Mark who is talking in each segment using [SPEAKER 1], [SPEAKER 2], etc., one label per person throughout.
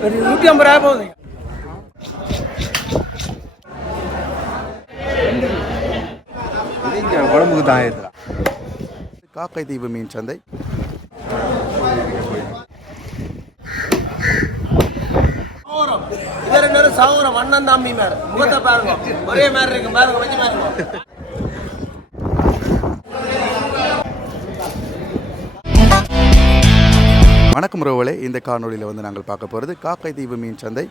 [SPEAKER 1] ஒரு நூற்றி ஐம்பது ரூபாய் போகுது
[SPEAKER 2] இங்கே உடம்புக்கு தான் ஏற்றுலாம்
[SPEAKER 3] காக்கை தீவு மீன் சந்தை
[SPEAKER 1] சகோதரம் அண்ணன் தம்பி மேல முகத்தை பாருங்க ஒரே மாதிரி இருக்கு பாருங்க வச்சு பாருங்க
[SPEAKER 3] வணக்கம் உறவுகளே. இந்த காணொலியில் வந்து நாங்கள் பார்க்க போகிறது காக்கை தீவு மீன் சந்தை.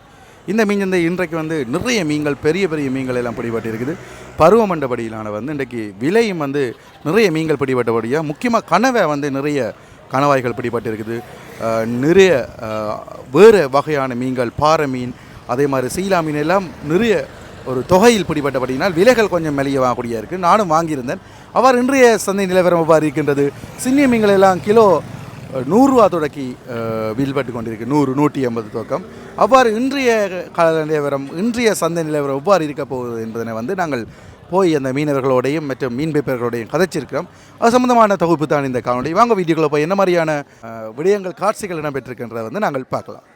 [SPEAKER 3] இந்த மீன் சந்தை இன்றைக்கு வந்து நிறைய மீன்கள் பெரிய பெரிய மீன்கள் எல்லாம் பிடிபட்டிருக்குது. பருவமண்டபடியிலான வந்து இன்றைக்கு விலையும் வந்து நிறைய மீன்கள் பிடிபட்டபடியாக முக்கியமாக கனவை வந்து நிறைய கணவாய்கள் பிடிபட்டிருக்குது. நிறைய வேறு வகையான மீன்கள் பாறை மீன் அதே மாதிரி சீலா மீன் எல்லாம் நிறைய ஒரு தொகையில் பிடிபட்டபடியினால் விலைகள் கொஞ்சம் மெலிய வாங்கக்கூடிய இருக்குது நானும் வாங்கியிருந்தேன். அவ்வாறு இன்றைய சந்தை நிலவரம் எவ்வாறு இருக்கின்றது? சின்ன மீன்கள் எல்லாம் கிலோ நூறுரூவா தொடக்கி அஹ், கொண்டிருக்கு. நூறு நூற்றி ஐம்பது துவக்கம் அவ்வாறு இன்றைய கால நிலவரம் இன்றைய சந்தை நிலவரம் எவ்வாறு இருக்க போகுது என்பதனை வந்து நாங்கள் போய் அந்த மீனவர்களோடையும் மற்றும் மீன் பேப்பர்களோடையும் கதைச்சிருக்கிறோம். அது சம்பந்தமான தொகுப்பு தான் இந்த காணொலி வாங்க வீடியோக்குள்ளே போய் என்ன மாதிரியான விடயங்கள் காட்சிகள் இடம்பெற்றிருக்கின்றதை வந்து நாங்கள் பார்க்கலாம்.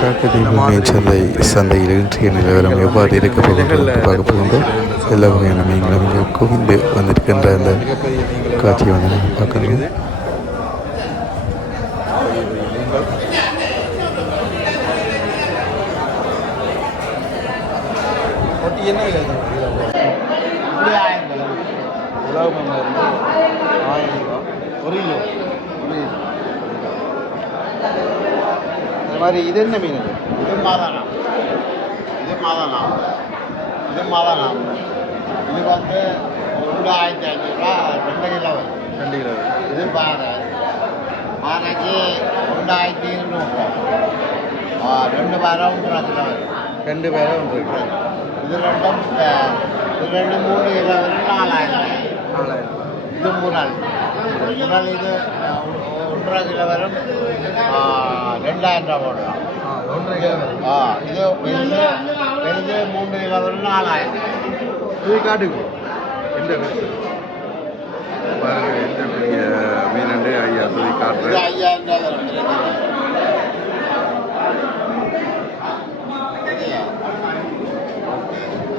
[SPEAKER 2] காக்கத்தீவு மீன் சந்தை
[SPEAKER 3] சந்தையில் இன்றைய நிலவரம் எவ்வாறு இருக்க போகின்றது பார்க்க போகின்றோம். எல்லா வகையான மீன்களும் இங்கே குவிந்து வந்திருக்கின்ற அந்த காட்சியை வந்து நம்ம பார்க்கணும்.
[SPEAKER 2] ஒரு கிலோ விலை தான் உலகம் இருந்து ஆயிரம் ரூபா ஒரு கிலோ இந்த மாதிரி இது என்ன மீன் இது?
[SPEAKER 4] இது மாதானா இது மாதானா இது மாதானா இது வந்து ரெண்டு ஆயிரத்தி அஞ்சூறுரூவா ரெண்டு கிலோ
[SPEAKER 2] ரெண்டு கிலோ
[SPEAKER 4] இது பாறை. பாறைக்கு ரெண்டாயிரத்தி இருநூறுவா ரெண்டு பாறை ஒன்றரை கிலோ
[SPEAKER 2] ரெண்டு பேரை ஒன்று
[SPEAKER 4] இது ரெண்டும் இது ரெண்டு மூணு கிலோ நாலாயிரம்.
[SPEAKER 2] நாலாயிரம்.
[SPEAKER 4] இது முரல் முரல் இது ஒன்றரை கிலோ வரும் ரெண்டாயிரம் ரூபா போடலாம்
[SPEAKER 2] ஆ
[SPEAKER 4] இது பெருது பெருது மூணு கிலோ வரும் நாலாயிரம்.
[SPEAKER 2] இது காட்டுக்கு. எந்த பாருங்க எந்த பெரிய மீன் ரெண்டு ஐயா சொல்லி காட்டுறேன்
[SPEAKER 4] ஐயாயிரம் ரூபா வரும்.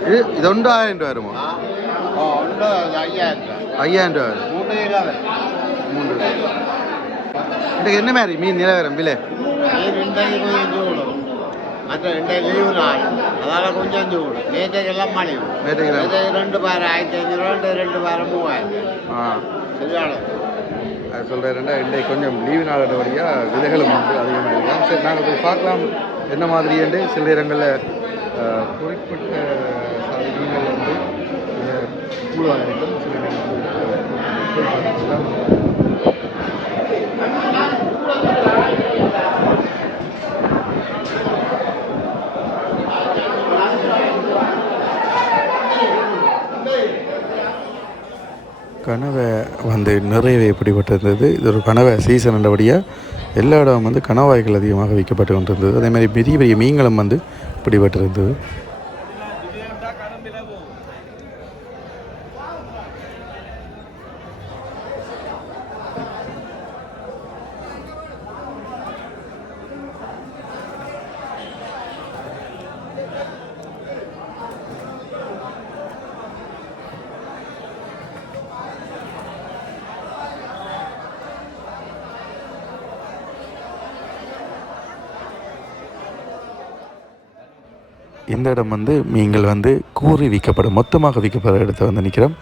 [SPEAKER 2] இது இது ஒன்று ஆயிரம் ரூபா வருமா?
[SPEAKER 4] ஐயாயிரம் ரூபா.
[SPEAKER 2] ஐயாயிரம் ரூபா மூன்று இதுக்கு என்ன மாதிரி மீன் நிலவரம் விலை?
[SPEAKER 4] இது ரெண்டாயிரம் கொஞ்சம் சூடு மற்ற ரெண்டாயிரம் லீவு நாள் அதால் கொஞ்சம் சூடு நேற்றைக்கெல்லாம் மழை.
[SPEAKER 2] நேற்றைக்கெல்லாம்.
[SPEAKER 4] நேற்றைக்கு ரெண்டு பாரு ஆயிரத்தி ஐநூறுரூவா ரெண்டு ரெண்டு பாரு மூவாயிரம்.
[SPEAKER 2] ஆ.
[SPEAKER 4] சரியான
[SPEAKER 2] அது சொல்கிறேன்டா இன்றைக்கு கொஞ்சம் லீவு நாளோடபடியாக விலைகளும் வந்து அதிகமாக இருக்கலாம் சரி நாங்கள் போய் பார்க்கலாம் என்ன மாதிரி என்று சில இடங்களில் குறிப்பிட்ட சாதி மீன்கள் வந்து சில பார்த்துக்கலாம்.
[SPEAKER 3] கனவை வந்து நிறைவே பிடிபட்டிருந்தது இது ஒரு கனவை சீசன் என்றபடியாக எல்லா இடம் வந்து கணவாய்கள் அதிகமாக வைக்கப்பட்டு கொண்டிருந்தது. அதே மாதிரி பெரிய பெரிய மீன்களும் வந்து பிடிபட்டிருந்தது இந்த இடம் வந்து நீங்கள் வந்து கூறி விற்கப்படும் மொத்தமாக விற்கப்படுற இடத்த வந்து நிற்கிறோம்.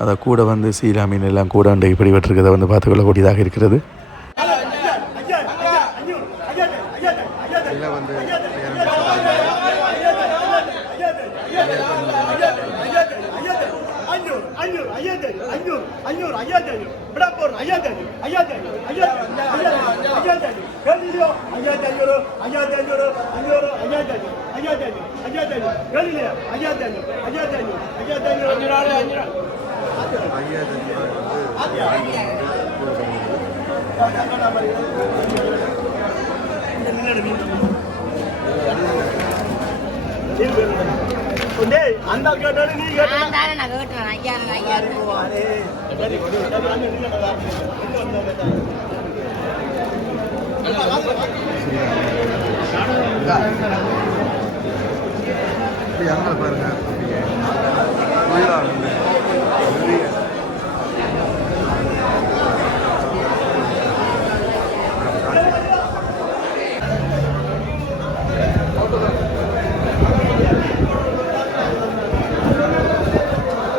[SPEAKER 3] அதை கூட வந்து சீலா மீன் எல்லாம் கூட அண்டை பிடிபட்டிருக்கிறத வந்து பார்த்துக்கொள்ளக்கூடியதாக இருக்கிறது
[SPEAKER 2] எல்லாம் வந்து
[SPEAKER 1] அஞ்சூறு அஞ்சூறு ஐயாயிரத்தி அஞ்சூறு அஞ்சூறு ஐயாயிரத்தி அஞ்சூறு விடாப்போர் ஐயாயிரத்தி அஞ்சூறு ஐயாயிரத்தி அஞ்சூறு ஐயாயிரத்தி ஐயாயிரத்தி அஞ்சூறு கேள்வியோ ஐயாயிரத்தி அஞ்சூறு ஐயாயிரத்தி அஞ்சூறு அஞ்சூறு ஐயாயிரத்தி அஞ்சூறு ஐயாயிரத்தி அஞ்சூறு ஐயாயிரத்தி அஞ்சூறு. ஐயாயிரத்தி அஞ்சூறு ஐயாயிரத்தி அஞ்சூறு ஐயாயிரத்தி அஞ்சூறு அஞ்சூறு ஆறு
[SPEAKER 2] ஐயாயிரத்தி
[SPEAKER 1] அந்த கேட்டாரு, நீ
[SPEAKER 5] கேட்டேன் ஐயாயிரம் ஐயாயிரம் ரூபா
[SPEAKER 1] அடே, சரி, சரி, சரி, அங்க நில்லுங்க, நல்லா இருக்கு. எங்க வந்தா கேட்டா?
[SPEAKER 2] இப்படி அங்கே பாருங்க. அப்படியே ஃபுல்லாக வந்து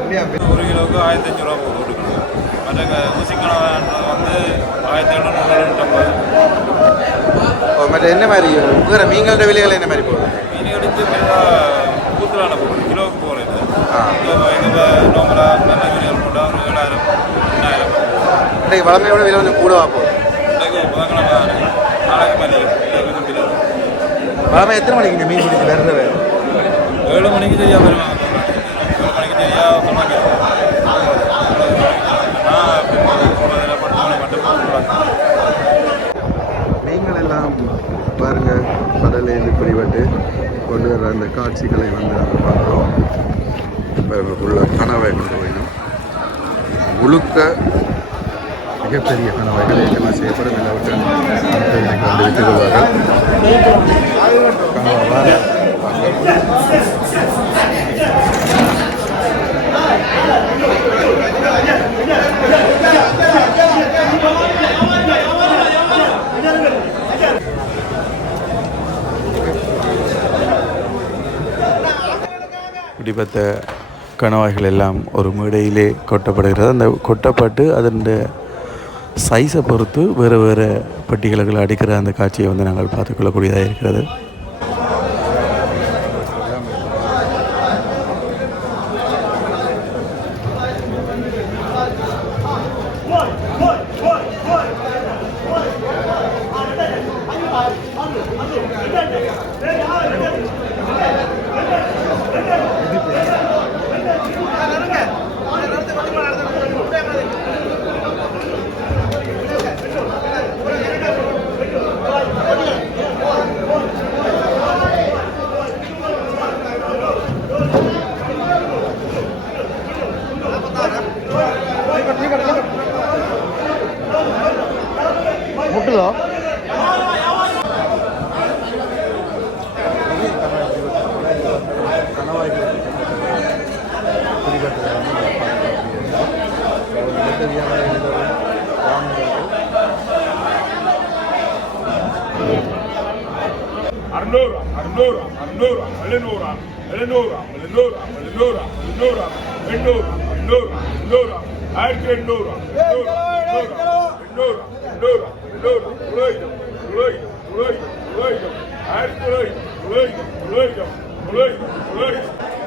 [SPEAKER 2] நிறைய
[SPEAKER 6] ஒரு கிலோவுக்கு ஆயிரத்தி அஞ்சூறுவா போட்டு கொடுக்கணும் மற்ற ஊசிக்கணவான்றது வந்து ஆயிரத்தி எழுநூறு எழுநூற்றம்பது
[SPEAKER 2] மற்ற என்ன மாதிரி வேறு மீன்களோட விலைகள் என்ன மாதிரி போகுது?
[SPEAKER 6] மீன் எடுத்து கூத்துலான போகுது கிலோவுக்கு
[SPEAKER 2] ஆ.
[SPEAKER 6] கிலோ எங்கள் நார்மலாக நல்ல மீன்கள் போட்டால் ஒரு ஏழாயிரம் எண்ணாயிரம்
[SPEAKER 2] இன்றைக்கு வளமையோட விலை கொஞ்சம் கூடவா போகுது
[SPEAKER 6] இன்றைக்கு புதன்கிழமை நாளைக்கு கிலோ
[SPEAKER 2] வளமை எத்தனை மணிக்கு இங்கே மீன் பிடிச்சி வர்றது
[SPEAKER 6] ஏழு மணிக்கு சரியாக வருவாங்க ஏழு மணிக்கு சரியாக சொன்னாங்க நான் போனதில் மட்டும் மட்டும் போட்டுருவாங்க
[SPEAKER 2] நீங்கள் எல்லாம் பாருங்க கடலேருந்து பிடிபட்டு கொண்டு அந்த காட்சிகளை வந்து நாங்கள் பார்க்குறோம். இப்போ உள்ள கனவை கொண்டு போயிடும். முழுக்க மிகப்பெரிய கனவைகள் ஏற்கனவே செய்யப்படும். எல்லாவற்றையும் மக்கள் இன்னைக்கு வந்து விட்டுக் கொள்வார்கள் கனவா பிடிபத்த கணவாய்கள் எல்லாம் ஒரு மேடையிலே கொட்டப்படுகிறது அந்த கொட்டப்பட்டு அதன் சைஸை பொறுத்து வேறு வேறு பட்டிகளுக்குள் அடிக்கிற அந்த காட்சியை வந்து நாங்கள் பார்த்துக்கொள்ளக்கூடியதாக இருக்கிறது
[SPEAKER 7] Thank
[SPEAKER 2] you. ಇಟ್ಲು ಅರ್ನೂರ ಅರ್ನೂರ ಅರ್ನೂರ ಎಳೆನೂರ ಎಳೆನೂರ ಎಳೆನೂರ ಎಳೆನೂರ ಎಳೆನೂರ
[SPEAKER 4] ಎಂಟುನೂರ ಎಂಟುನೂರ
[SPEAKER 2] ಎಂಟುನೂರ ಆಯಿರತ್ತಿ ಎಂಟುನೂರ ಎಂಟುನೂರ Lula, Lula, Lula, Lula, Lula, Lula,
[SPEAKER 4] Lula, Lula, Lula, Lula, Lula, Lula,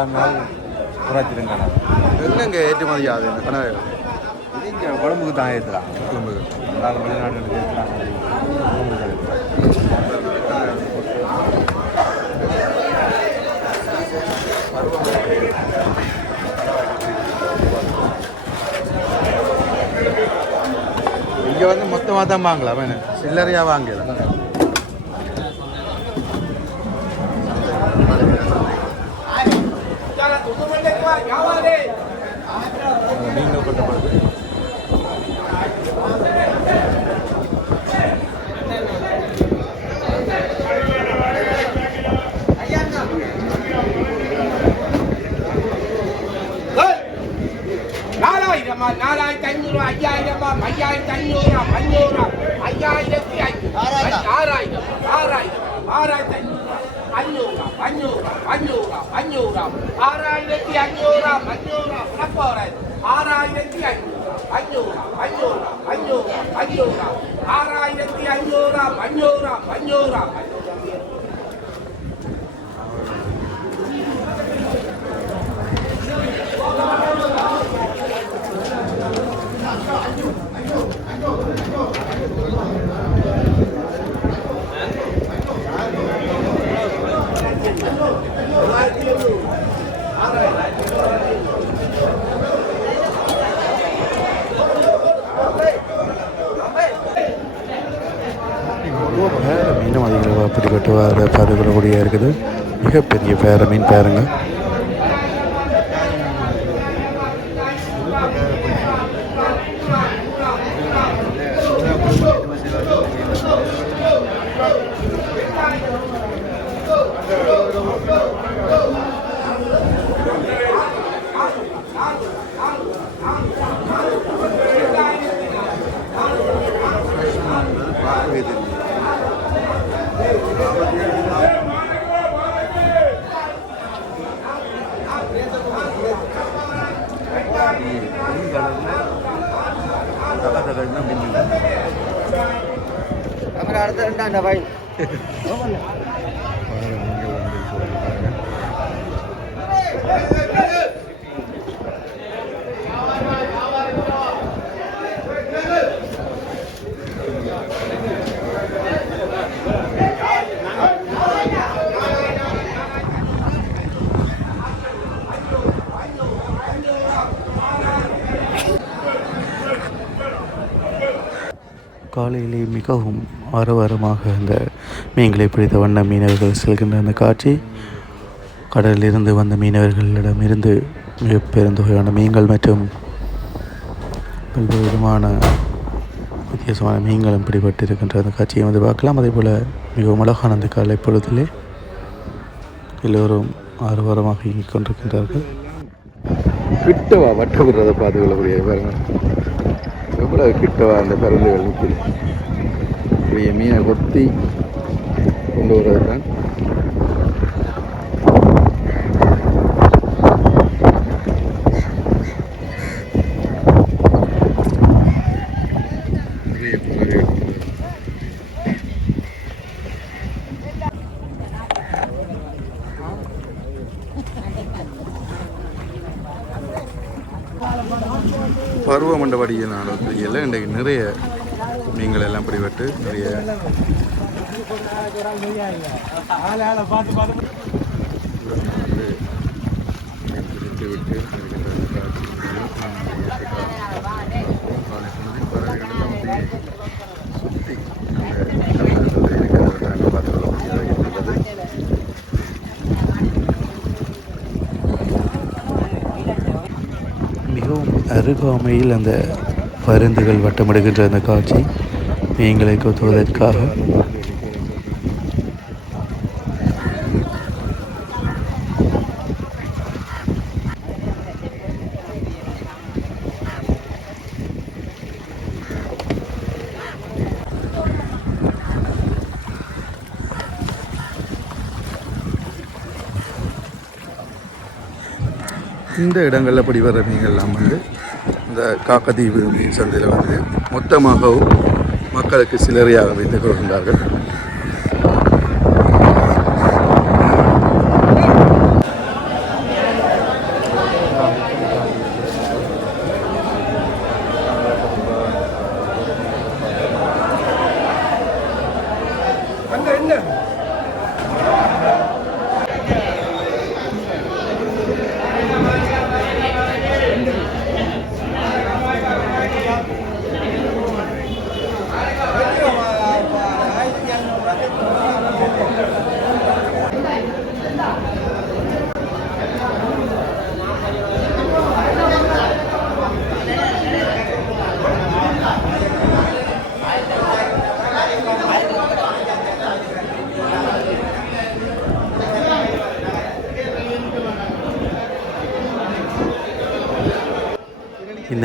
[SPEAKER 4] மூன்றாம் நாள் குறைச்சிருங்க
[SPEAKER 2] எங்கெங்க ஏற்றுமதி ஆகுது இந்த கனவை?
[SPEAKER 4] இது இங்கே குழம்புக்கு தான் ஏற்றுலாம்
[SPEAKER 2] குழம்புக்கு.
[SPEAKER 4] அதனால் வெளிநாட்டுக்கு ஏற்றுலாம்
[SPEAKER 2] இங்கே வந்து மொத்தமாக தான் வாங்கலாம் சில்லறையாக வாங்கலாம் நாலாயிரத்தி ஐநூறு
[SPEAKER 8] ஐயாயிரம் ஐயாயிரத்தி ஐநூறு ஐநூறு ஐயாயிரத்தி
[SPEAKER 9] ஆறாயிரம் ஆறாயிரம்
[SPEAKER 8] ஆறாயிரத்தி ஐநூறு ஐநூறு ஐநூறு ஐநூறு ஐநூறா
[SPEAKER 10] அஞ்சூறா சிறப்பாராயிரம் ஆறாயிரத்தி ஐநூறு அஞ்சூறா அஞ்சூறா அஞ்சூறா
[SPEAKER 2] அஞ்சூறா ஆறாயிரத்தி ஐநூறா அஞ்சூறா அஞ்சூறா அப்படிப்பட்ட அதை இருக்குது. மிகப்பெரிய பேர மீன் பாருங்க
[SPEAKER 3] அப்புறம் அடுத்த ரெண்டாண்ட பாய்
[SPEAKER 2] காலையிலே மிகவும் ஆரவாரமாக அந்த மீன்களை பிடித்த வண்ண மீனவர்கள் செல்கின்ற அந்த காட்சி. கடலிலிருந்து வந்த மீனவர்களிடமிருந்து மிக பெருந்தொகையான மீன்கள் மற்றும் பல்வேறு விதமான வித்தியாசமான மீன்களும் பிடிபட்டிருக்கின்ற அந்த காட்சியை வந்து பார்க்கலாம். அதே போல் மிகவும் அழகான அந்த காலை பொழுதிலே எல்லோரும் ஆரவாரமாக இயங்கிக் கொண்டிருக்கின்றார்கள். கிட்டவா வட்ட விடுறதை பார்த்து கொள்ளக்கூடிய பாருங்க எவ்வளவு கிட்டவா அந்த பருந்துகள் நிற்கிது இப்படியே மீனை கொத்தி கொண்டு வர்றது தான் இன்றைக்கு நிறைய மீன்கள் எல்லாம் பிடிபட்டு நிறைய சுற்றி பார்த்து மிகவும் அருகாமையில் அந்த பருந்துகள் வட்டமிடுகின்ற அந்த காட்சி. மீன்களை கொத்துவதற்காக. இந்த இடங்களில் படி வர்ற மீன்கள்லாம் வந்து அந்த காக்கத்தீவு சந்தையில் வந்து மொத்தமாகவும் மக்களுக்கு சில்லறையாக வைத்து கொள்கின்றார்கள்.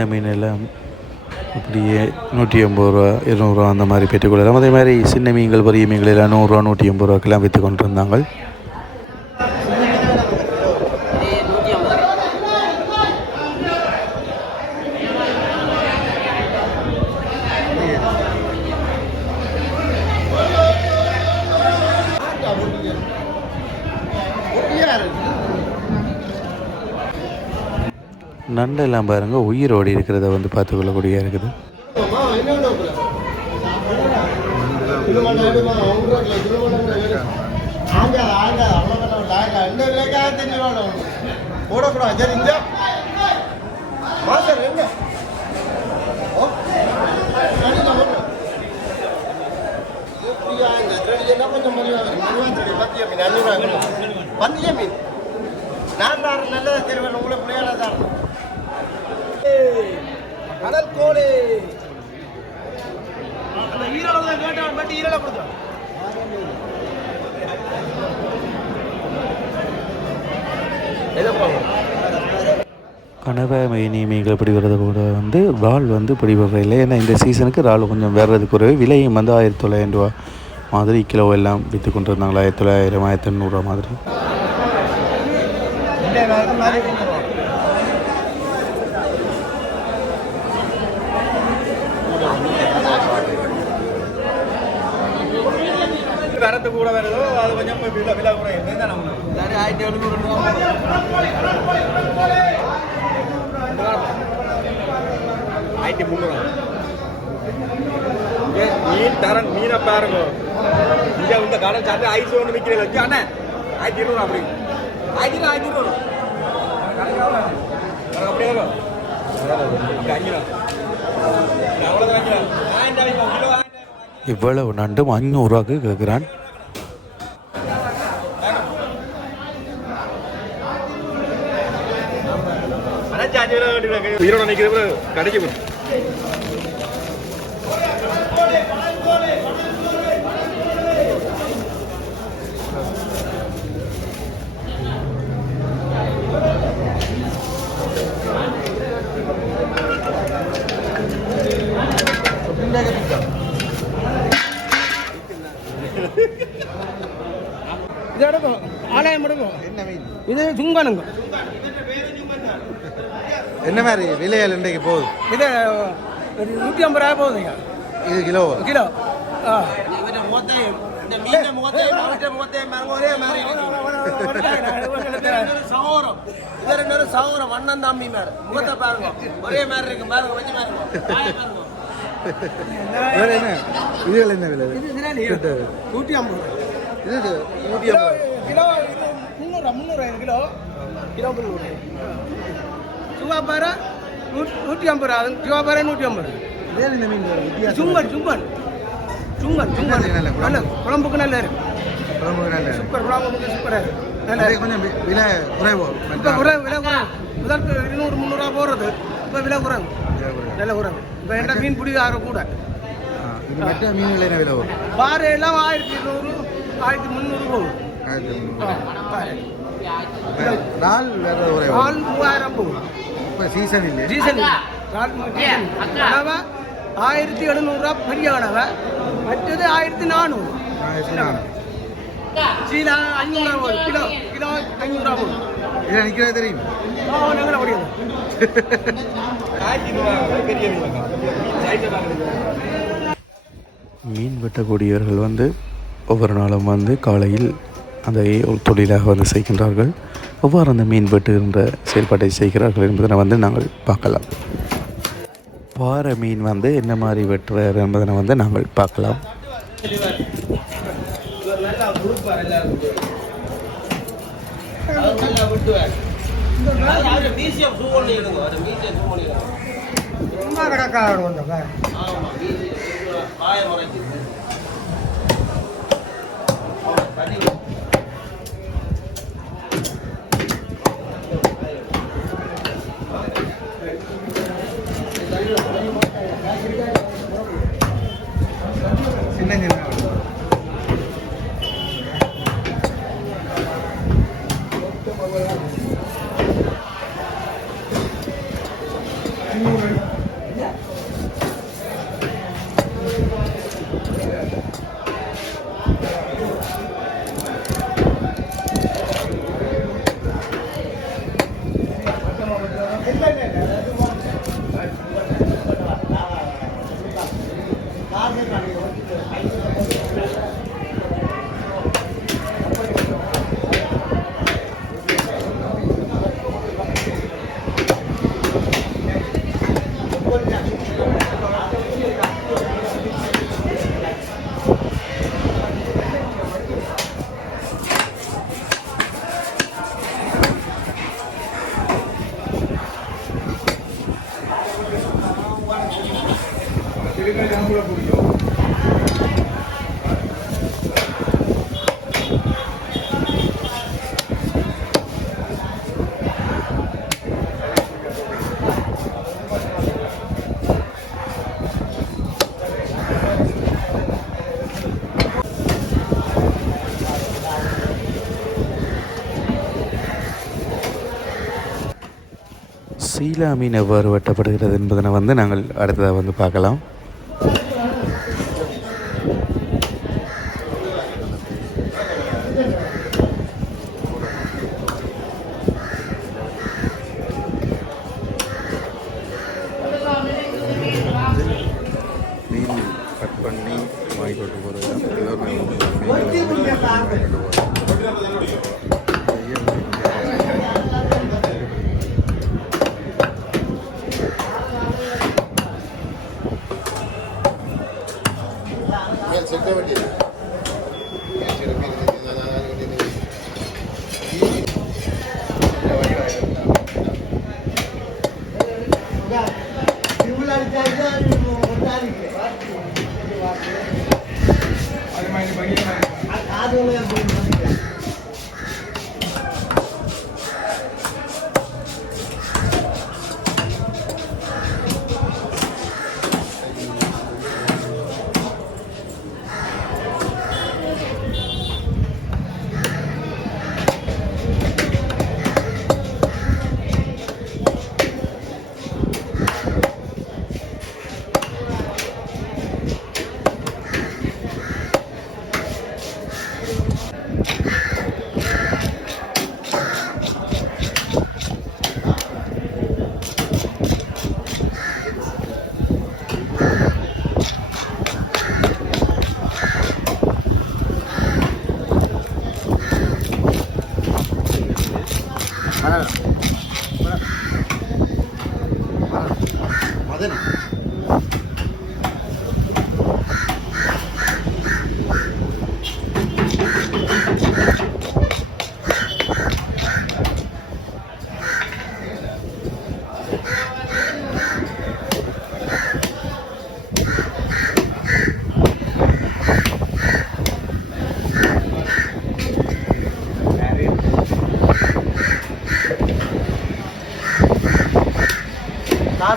[SPEAKER 2] இந்த மீன் எல்லாம் இப்படியே நூற்றி ஐம்பது ரூபா இருநூறுவா அந்த மாதிரி பெற்றுக்கொள்ளலாம். அதே மாதிரி சின்ன மீன்கள் பெரிய மீன்கள் எல்லாம் நூறுரூவா நூற்றி ஐம்பது ரூபாக்கெல்லாம் விற்று கொண்டு இருந்தாங்க
[SPEAKER 3] நண்டெல்லாம் பாருங்க உயிரோடி இருக்கிறத வந்து பார்த்துக்கொள்ளக்கூடிய இருக்குது
[SPEAKER 4] போடக்கூடாது சரி இந்த மாஸ்டர் என்ன ஓ, சரி, நான் போடுறேன். நண்டெல்லாம் பாருங்க உயிர் ஓடி இருக்கிறத வந்து பார்த்துக்கொள்ளக்கூடிய இருக்குது. பத்திய மீன் நல்லதா திருவள்ளுவர் உங்களை பிள்ளைகளா தான் இருக்கும்
[SPEAKER 1] கடல் கோழி அந்த ஈரலை தான் கேட்டவன் மட்டும் ஈரலை கொடுத்தான்
[SPEAKER 3] கனவா மைனி மீன்கள் பிடிக்கிறது கூட வந்து இறால் வந்து பிடிபடுற இல்லை. ஏன்னா இந்த சீசனுக்கு இறால் கொஞ்சம் வர்றது குறைவு விலையும் வந்து ஆயிரத்தி தொள்ளாயிரம் ரூபா மாதிரி கிலோ எல்லாம் விற்று கொண்டு இருந்தாங்களா ஆயிரத்தி தொள்ளாயிரம் ஆயிரத்தி எண்ணூறுரூவா மாதிரி
[SPEAKER 1] வரத்து கூட வருதோ ஆயிரத்தி எழுநூறு ஆயிரத்தி முந்நூறு மீன் தரன் மீனை பாருங்க இங்க இந்த கடன் சாட்டு ஐஸ் ஒன்று விற்கிறீங்க வச்சு அண்ணே ஆயிரத்தி இருநூறு அப்படி ஆயிரத்தி இருநூறு ஆயிரத்தி இருநூறு அப்படியே
[SPEAKER 3] இவ்வளவு நண்டும் அஞ்சூறுவாக்கு கேட்குறான்.
[SPEAKER 1] உயிரோட நிற்கிறது கடைக்கு
[SPEAKER 5] இது எடுக்கும் ஆலயம்
[SPEAKER 2] மீன்?
[SPEAKER 5] இது சுங்கனுங்க.
[SPEAKER 2] என்ன மாதிரி விலைகள் இன்றைக்கு போகுது?
[SPEAKER 5] இது ஒரு நூற்றி ஐம்பது ரூபாய் போகுதுங்க.
[SPEAKER 2] இது கிலோ
[SPEAKER 5] கிலோ. ஆ.
[SPEAKER 4] சகோரம் வண்ணன் தம்பி மேல முகத்தை பாருங்க ஒரே மாதிரி இருக்கு பாருங்க வச்சு பாருங்க
[SPEAKER 2] வேற என்ன இதுகள் என்ன விலை
[SPEAKER 5] நூற்றி ஐம்பது
[SPEAKER 2] இது நூற்றி
[SPEAKER 5] கிலோ.
[SPEAKER 2] ஐம்பது
[SPEAKER 5] கிலோ முந்நூறு. சுவாப்பாறை நூற்றி ஐம்பது ரூபா. சுவாப்பாறை நூற்றி ஐம்பது.
[SPEAKER 2] வேறு இந்த மீன்
[SPEAKER 5] சுங்கன் சுங்கன். சுங்கன் சுங்கன்.
[SPEAKER 2] நல்ல குழம்பு.
[SPEAKER 5] நல்ல குழம்புக்கு நல்ல இருக்கு
[SPEAKER 2] குழம்பு நல்ல
[SPEAKER 5] சூப்பர் குழம்புக்கு சூப்பராக இருக்கு
[SPEAKER 2] அது கொஞ்சம் விலை குறைவோ.
[SPEAKER 5] இப்போ குறை விலை குறைவு முதல் இருநூறு முந்நூறுரூவா போடுறது. இப்போ விலை குறைவு. விலை குறைவு. இப்போ என்ன மீன் பிடி ஆறு கூட
[SPEAKER 2] மற்ற மீன்கள் என்ன விலை வரும்?
[SPEAKER 5] பாறை எல்லாம் ஆயிரத்தி இருநூறு ஆயிரத்தி முந்நூறு போகும்
[SPEAKER 2] ஆயிரத்தி முந்நூறு.
[SPEAKER 5] ஆ, பாறை
[SPEAKER 2] இறால் வேற குறைவோ.
[SPEAKER 5] ஆள் மூவாயிரம் போகும்
[SPEAKER 2] இப்போ சீசன் இல்லை.
[SPEAKER 5] கனவா ஆயிரத்தி எழுநூறுரூவா பெரிய கனவை மற்றது ஆயிரத்தி நானூறு. சீலா அஞ்சூறுரூவா கிலோ கிலோ அஞ்சூறுரூவா
[SPEAKER 2] இதில் நிற்கிறது தெரியும்.
[SPEAKER 5] நாங்கள் முடியும்
[SPEAKER 3] மீன் வெட்டக்கூடியவர்கள் வந்து ஒவ்வொரு நாளும் வந்து காலையில் அதை ஒரு தொழிலாக வந்து செய்கின்றார்கள். எவ்வாறு அந்த மீன் வெட்டுகின்ற செயல்பாட்டை செய்கிறார்கள் என்பதனை வந்து நாங்கள் பார்க்கலாம். பாறை மீன் வந்து என்ன மாதிரி வெட்டுறார் என்பதனை வந்து நாங்கள் பார்க்கலாம்.
[SPEAKER 5] சும்மா
[SPEAKER 2] சின்ன சின்ன கூட பிடிக்கும்
[SPEAKER 3] சீலா மீன் எவ்வாறு வெட்டப்படுகிறது என்பதனை வந்து நாங்கள் அடுத்ததாக வந்து பார்க்கலாம்.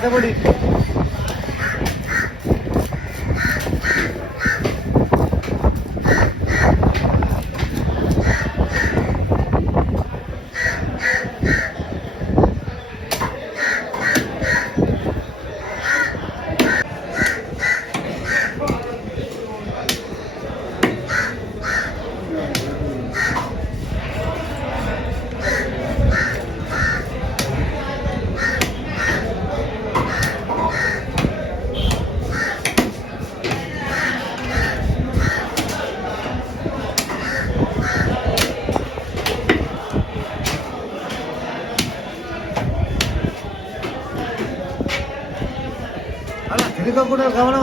[SPEAKER 9] നടപടി nos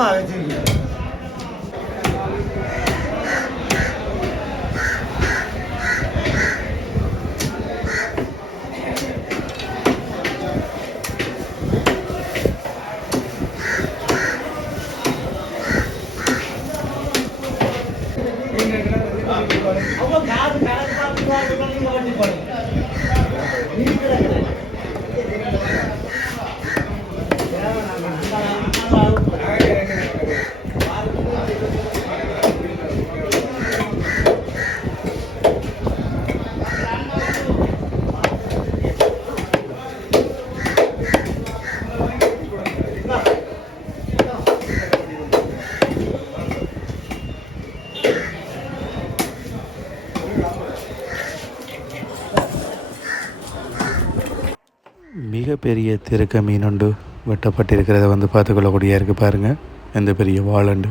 [SPEAKER 3] பெரிய திருக்க மீனுண்டு வெட்டப்பட்டிருக்கிறத வந்து பார்த்துக்கொள்ளக்கூடிய இருக்குது பாருங்கள் எந்த பெரிய வாழண்டு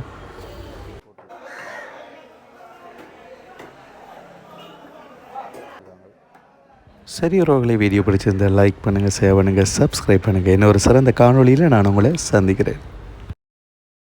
[SPEAKER 3] சரி உறவுகளை வீடியோ பிடிச்சிருந்தால் லைக் பண்ணுங்கள் ஷேர் பண்ணுங்கள் சப்ஸ்கிரைப் பண்ணுங்கள் இன்னொரு சிறந்த காணொலியில் நான் உங்களை சந்திக்கிறேன்.